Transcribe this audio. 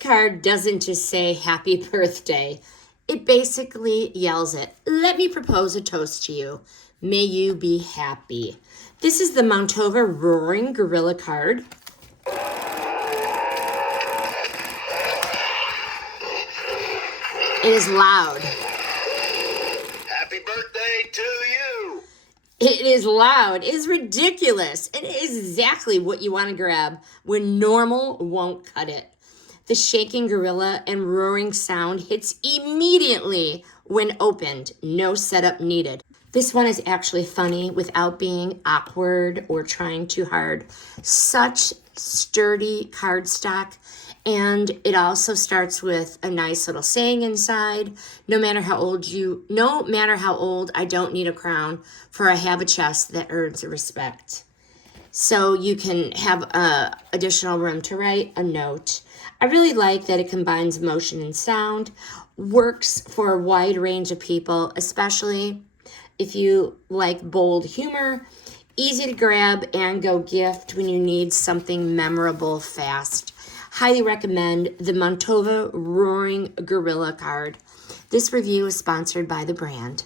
card doesn't just say happy birthday. It basically yells it. Let me propose a toast to you. May you be happy. This is the Mountova Roaring Gorilla card. It is loud. Happy birthday to you. It is loud. It is ridiculous. It is exactly what you want to grab when normal won't cut it. The shaking gorilla and roaring sound hits immediately when opened. No setup needed. This one is actually funny without being awkward or trying too hard. Such sturdy cardstock. And it also starts with a nice little saying inside. No matter how old, I don't need a crown, for I have a chest that earns respect. So you can have additional room to write a note. I really like that it combines motion and sound. Works for a wide range of people, especially if you like bold humor. Easy to grab and go gift when you need something memorable fast. Highly recommend the Mountova Roaring Gorilla card. This review is sponsored by the brand.